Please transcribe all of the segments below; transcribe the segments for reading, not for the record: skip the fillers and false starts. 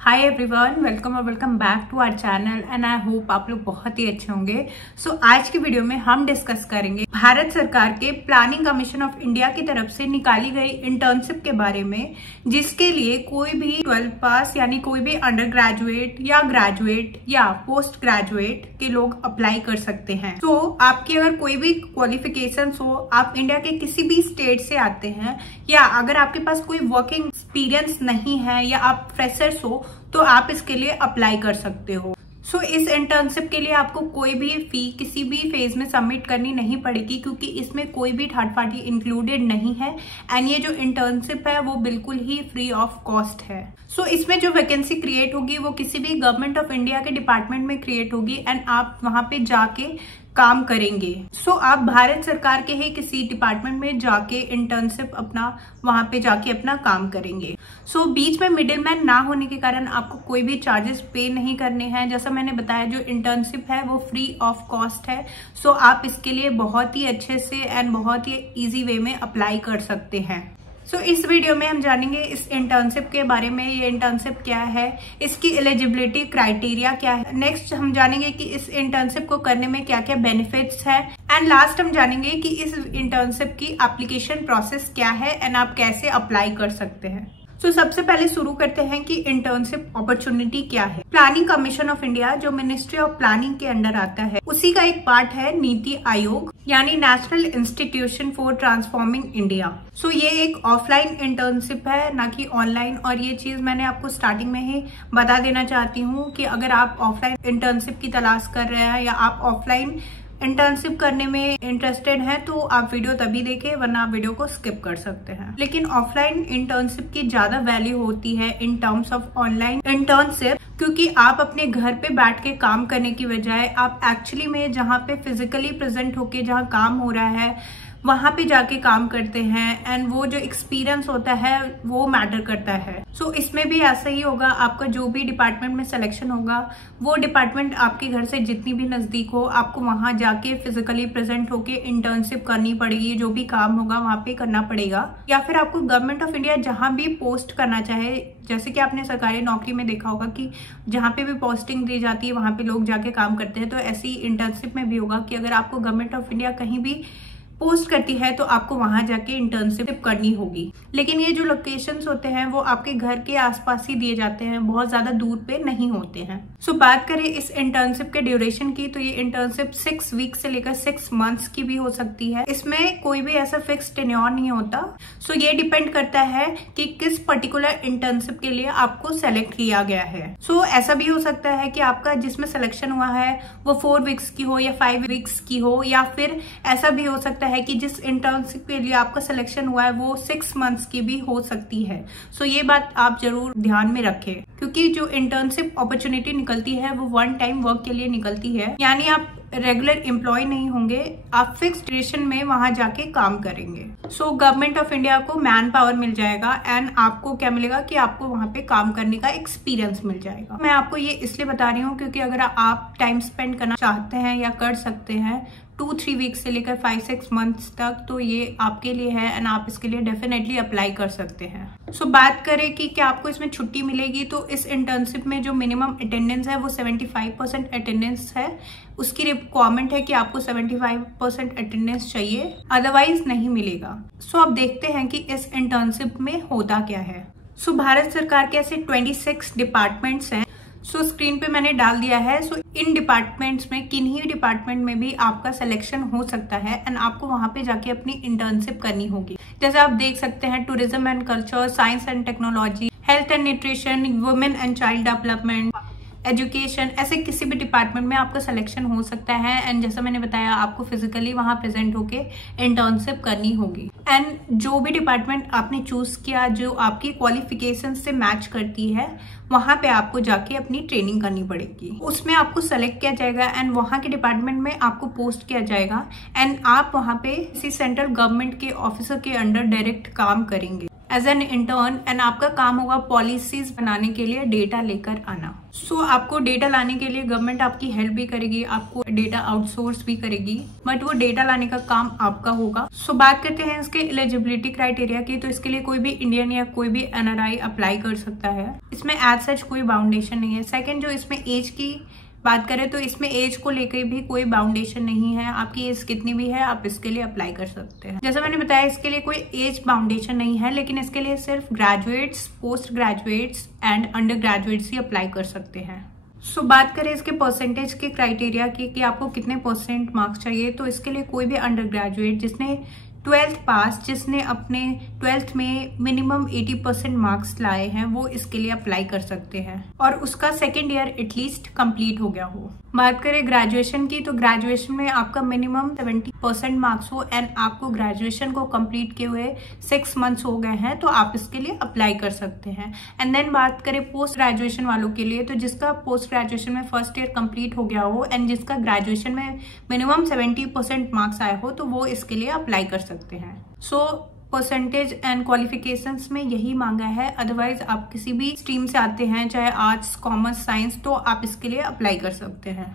हाय everyone, welcome और welcome back to our channel and I hope आप लोग बहुत ही अच्छे होंगे। सो आज की वीडियो में हम डिस्कस करेंगे भारत सरकार के प्लानिंग कमीशन ऑफ इंडिया की तरफ से निकाली गई इंटर्नशिप के बारे में, जिसके लिए कोई भी 12 पास यानी कोई भी अंडर ग्रेजुएट या ग्रेजुएट या पोस्ट ग्रेजुएट के लोग अप्लाई कर सकते हैं। तो आपकी अगर कोई भी क्वालिफिकेशन हो, आप इंडिया के किसी भी स्टेट से आते हैं या अगर आपके पास कोई वर्किंग एक्सपीरियंस नहीं है या आप फ्रेशर्स हो, तो आप इसके लिए अप्लाई कर सकते हो। सो इस इंटर्नशिप के लिए आपको कोई भी फी किसी भी फेज में सबमिट करनी नहीं पड़ेगी, क्योंकि इसमें कोई भी थर्ड पार्टी इंक्लूडेड नहीं है एंड ये जो इंटर्नशिप है वो बिल्कुल ही फ्री ऑफ कॉस्ट है। सो इसमें जो वैकेंसी क्रिएट होगी वो किसी भी गवर्नमेंट ऑफ इंडिया के डिपार्टमेंट में क्रिएट होगी एंड आप वहां पे जाके काम करेंगे। सो आप भारत सरकार के ही किसी डिपार्टमेंट में जाके इंटर्नशिप अपना वहां पे जाके अपना काम करेंगे। सो बीच में मिडिल मैन ना होने के कारण आपको कोई भी चार्जेस पे नहीं करने हैं। जैसा मैंने बताया, जो इंटर्नशिप है वो फ्री ऑफ कॉस्ट है। सो आप इसके लिए बहुत ही अच्छे से एंड बहुत ही इजी वे में अप्लाई कर सकते हैं। सो इस वीडियो में हम जानेंगे इस इंटर्नशिप के बारे में, ये इंटर्नशिप क्या है, इसकी एलिजिबिलिटी क्राइटेरिया क्या है। नेक्स्ट हम जानेंगे कि इस इंटर्नशिप को करने में क्या क्या बेनिफिट्स है एंड लास्ट हम जानेंगे कि इस इंटर्नशिप की एप्लीकेशन प्रोसेस क्या है एंड आप कैसे अप्लाई कर सकते हैं। तो सबसे पहले शुरू करते हैं कि इंटर्नशिप अपॉर्चुनिटी क्या है। प्लानिंग कमीशन ऑफ इंडिया जो मिनिस्ट्री ऑफ प्लानिंग के अंडर आता है, उसी का एक पार्ट है नीति आयोग यानी national institution for transforming India. So ये एक ऑफलाइन इंटर्नशिप है, ना कि ऑनलाइन। और ये चीज मैंने आपको स्टार्टिंग में ही बता देना चाहती हूँ कि अगर आप ऑफलाइन इंटर्नशिप की तलाश कर रहे हैं या आप ऑफलाइन इंटर्नशिप करने में इंटरेस्टेड हैं, तो आप वीडियो तभी देखें, वरना आप वीडियो को स्किप कर सकते हैं। लेकिन ऑफलाइन इंटर्नशिप की ज्यादा वैल्यू होती है in terms of online internship, क्योंकि आप अपने घर पे बैठ के काम करने की बजाय आप एक्चुअली में जहाँ पे फिजिकली प्रेजेंट होके जहाँ काम हो रहा है वहां पे जाके काम करते हैं एंड वो जो एक्सपीरियंस होता है वो मैटर करता है। सो इसमें भी ऐसा ही होगा, आपका जो भी डिपार्टमेंट में सिलेक्शन होगा वो डिपार्टमेंट आपके घर से जितनी भी नजदीक हो, आपको वहां जाके फिजिकली प्रेजेंट होके इंटर्नशिप करनी पड़ेगी। जो भी काम होगा वहां पे करना पड़ेगा। या फिर आपको गवर्नमेंट ऑफ इंडिया जहां भी पोस्ट करना चाहे, जैसे कि आपने सरकारी नौकरी में देखा होगा कि जहां पे भी पोस्टिंग दी जाती है वहां पे लोग जाके काम करते हैं, तो ऐसी इंटर्नशिप में भी होगा कि अगर आपको गवर्नमेंट ऑफ इंडिया कहीं भी पोस्ट करती है तो आपको वहां जाके इंटर्नशिप करनी होगी। लेकिन ये जो लोकेशंस होते हैं वो आपके घर के आसपास ही दिए जाते हैं, बहुत ज्यादा दूर पे नहीं होते हैं। सो बात करें इस इंटर्नशिप के ड्यूरेशन की, तो ये इंटर्नशिप 6 वीक से लेकर 6 मंथ्स की भी हो सकती है। इसमें कोई भी ऐसा फिक्स टेन्योर नहीं होता। सो ये डिपेंड करता है कि किस पर्टिकुलर इंटर्नशिप के लिए आपको सेलेक्ट किया गया है। सो ऐसा भी हो सकता है कि आपका जिसमें सिलेक्शन हुआ है वो 4 वीक्स की हो या 5 वीक्स की हो, या फिर ऐसा भी हो सकता है कि जिस इंटर्नशिप के लिए आपका सिलेक्शन हुआ है वो 6 मंथ्स की भी हो सकती है। सो ये बात आप जरूर ध्यान में रखें, क्योंकि जो इंटर्नशिप अपॉर्चुनिटी निकलती है वो 1 टाइम वर्क के लिए निकलती है, यानी आप रेगुलर एम्प्लॉय नहीं होंगे, आप फिक्स ड्यूरेशन में वहां जाके काम करेंगे। सो गवर्नमेंट ऑफ इंडिया को मैन पावर मिल जाएगा एंड आपको क्या मिलेगा कि आपको वहां पे काम करने का एक्सपीरियंस मिल जाएगा। मैं आपको ये इसलिए बता रही हूँ क्योंकि अगर आप टाइम स्पेंड करना चाहते हैं या कर सकते हैं 2-3 वीक्स से लेकर 5-6 मंथ्स तक, तो ये आपके लिए है एंड आप इसके लिए डेफिनेटली अप्लाई कर सकते हैं। सो बात करें कि क्या आपको इसमें छुट्टी मिलेगी, तो इस इंटर्नशिप में जो मिनिमम अटेंडेंस है वो 75% अटेंडेंस है। उसकी रिक्वायरमेंट है कि आपको 75% अटेंडेंस चाहिए, अदरवाइज नहीं मिलेगा। सो अब देखते हैं कि इस इंटर्नशिप में होता क्या है। सो भारत सरकार के ऐसे 26 डिपार्टमेंट्स हैं। सो स्क्रीन पे मैंने डाल दिया है। सो इन डिपार्टमेंट्स में किन्हीं डिपार्टमेंट में भी आपका सिलेक्शन हो सकता है एंड आपको वहां पे जाके अपनी इंटर्नशिप करनी होगी। जैसे आप देख सकते हैं tourism and culture, science and technology, health and nutrition, women and child development, education, ऐसे किसी भी डिपार्टमेंट में आपका सिलेक्शन हो सकता है एंड जैसा मैंने बताया आपको फिजिकली वहां प्रेजेंट होके इंटर्नशिप करनी होगी। एंड जो भी डिपार्टमेंट आपने चूज किया जो आपकी क्वालिफिकेशन से मैच करती है, वहां पे आपको जाके अपनी ट्रेनिंग करनी पड़ेगी। उसमें आपको सेलेक्ट किया जाएगा एंड वहां के डिपार्टमेंट में आपको पोस्ट किया जाएगा एंड आप वहां पे किसी सेंट्रल गवर्नमेंट के ऑफिसर के अंडर डायरेक्ट काम करेंगे। एज एन इंटर्न एंड आपका काम होगा पॉलिसीज बनाने के लिए डेटा लेकर आना। सो आपको डेटा लाने के लिए गवर्नमेंट आपकी हेल्प भी करेगी, आपको डेटा आउटसोर्स भी करेगी, बट वो डेटा लाने का काम आपका होगा। सो बात करते हैं इसके एलिजिबिलिटी क्राइटेरिया की। तो इसके लिए कोई भी इंडियन या कोई भी NRI अप्लाई कर सकता है। इसमें एज सच कोई बाउंडेशन नहीं है। सेकेंड, जो इसमें एज की बात करें तो इसमें एज को लेकर भी कोई बाउंडेशन नहीं है। आपकी एज कितनी भी है आप इसके लिए अप्लाई कर सकते हैं। जैसा मैंने बताया इसके लिए कोई एज बाउंडेशन नहीं है, लेकिन इसके लिए सिर्फ graduates, post graduates and under graduates he apply कर सकते हैं। सो बात करें इसके परसेंटेज के क्राइटेरिया की कि आपको कितने % मार्क्स चाहिए, तो इसके लिए कोई भी अंडर ग्रेजुएट जिसने 12th पास, जिसने अपने 12th में मिनिमम 80% मार्क्स लाए हैं, वो इसके लिए अप्लाई कर सकते हैं और उसका सेकेंड ईयर एटलीस्ट कंप्लीट हो गया हो। बात करें ग्रेजुएशन की, तो ग्रेजुएशन में आपका मिनिमम 70% मार्क्स हो एंड आपको ग्रेजुएशन को कंप्लीट किए हुए 6 मंथ्स हो गए हैं, तो आप इसके लिए अप्लाई कर सकते हैं। एंड देन बात करें पोस्ट ग्रेजुएशन वालों के लिए, तो जिसका पोस्ट ग्रेजुएशन में फर्स्ट ईयर कंप्लीट हो गया हो एंड जिसका ग्रेजुएशन में मिनिमम 70% मार्क्स आए हो, तो वो इसके लिए अप्लाई कर सकते हैं। सो परसेंटेज एंड क्वालिफिकेशंस में यही मांगा है। अदरवाइज आप किसी भी स्ट्रीम से आते हैं, चाहे आर्ट्स, कॉमर्स, साइंस, तो आप इसके लिए अप्लाई कर सकते हैं।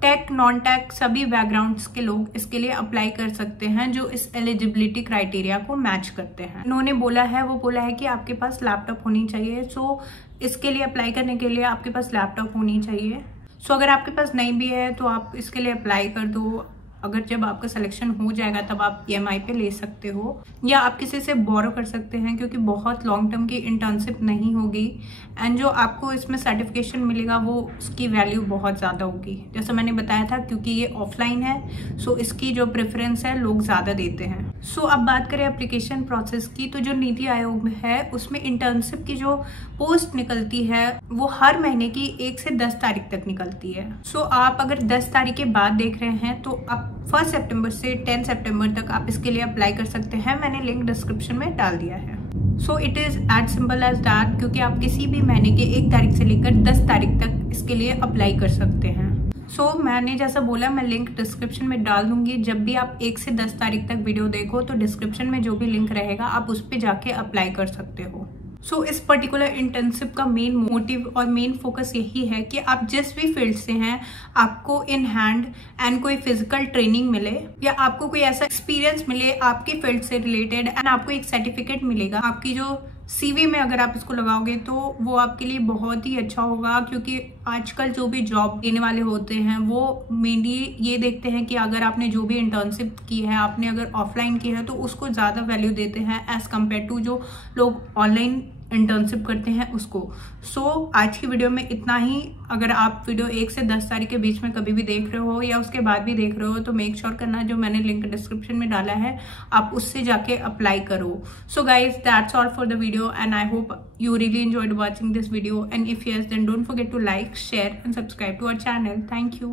टेक, नॉन टेक सभी बैकग्राउंड्स के लोग इसके लिए अप्लाई कर सकते हैं जो इस एलिजिबिलिटी क्राइटेरिया को मैच करते हैं। इन्होंने बोला है कि आपके पास लैपटॉप होनी चाहिए। सो इसके लिए अप्लाई करने के लिए आपके पास लैपटॉप होनी चाहिए। सो अगर आपके पास नहीं भी है तो आप इसके लिए अप्लाई कर दो। अगर जब आपका सिलेक्शन हो जाएगा तब आप EMI पे ले सकते हो या आप किसी से बोरो कर सकते हैं, क्योंकि बहुत लॉन्ग टर्म की इंटर्नशिप नहीं होगी एंड जो आपको इसमें सर्टिफिकेशन मिलेगा वो उसकी वैल्यू बहुत ज़्यादा होगी। जैसा मैंने बताया था, क्योंकि ये ऑफलाइन है सो इसकी जो प्रेफरेंस है लोग ज़्यादा देते हैं। सो अब बात करें एप्लीकेशन प्रोसेस की, तो जो नीति आयोग है उसमें इंटर्नशिप की जो पोस्ट निकलती है वो हर महीने की 1 से 10 तारीख तक निकलती है। सो आप अगर 10 तारीख के बाद देख रहे हैं तो आप 1 सितंबर से 10 सितंबर तक आप इसके लिए अप्लाई कर सकते हैं। मैंने लिंक डिस्क्रिप्शन में डाल दिया है। So it is as simple as that, क्योंकि आप किसी भी महीने के 1 तारीख से लेकर 10 तारीख तक इसके लिए अप्लाई कर सकते हैं। सो मैंने जैसा बोला, मैं लिंक डिस्क्रिप्शन में डाल दूंगी। जब भी आप 1 से 10 तारीख तक वीडियो देखो तो डिस्क्रिप्शन में जो भी लिंक रहेगा आप उस पर जाके अप्लाई कर सकते हो। सो इस पर्टिकुलर इंटर्नशिप का मेन मोटिव और मेन फोकस यही है कि आप जिस भी फील्ड से हैं आपको इन हैंड एंड कोई फिजिकल ट्रेनिंग मिले या आपको कोई ऐसा एक्सपीरियंस मिले आपकी फील्ड से रिलेटेड एंड आपको एक सर्टिफिकेट मिलेगा। आपकी जो CV में अगर आप इसको लगाओगे तो वो आपके लिए बहुत ही अच्छा होगा, क्योंकि आजकल जो भी जॉब देने वाले होते हैं वो मेनली ये देखते हैं कि अगर आपने जो भी इंटर्नशिप की है, आपने अगर ऑफलाइन की है तो उसको ज़्यादा वैल्यू देते हैं एज कम्पेयर टू जो लोग ऑनलाइन इंटर्नशिप करते हैं उसको। सो आज की वीडियो में इतना ही। अगर आप वीडियो 1 से 10 तारीख के बीच में कभी भी देख रहे हो या उसके बाद भी देख रहे हो तो मेक श्योर करना जो मैंने लिंक डिस्क्रिप्शन में डाला है आप उससे जाके अप्लाई करो। So guys, that's all for the video and I hope you really enjoyed watching this video, and if yes then don't forget to like, share and subscribe to our channel. Thank you.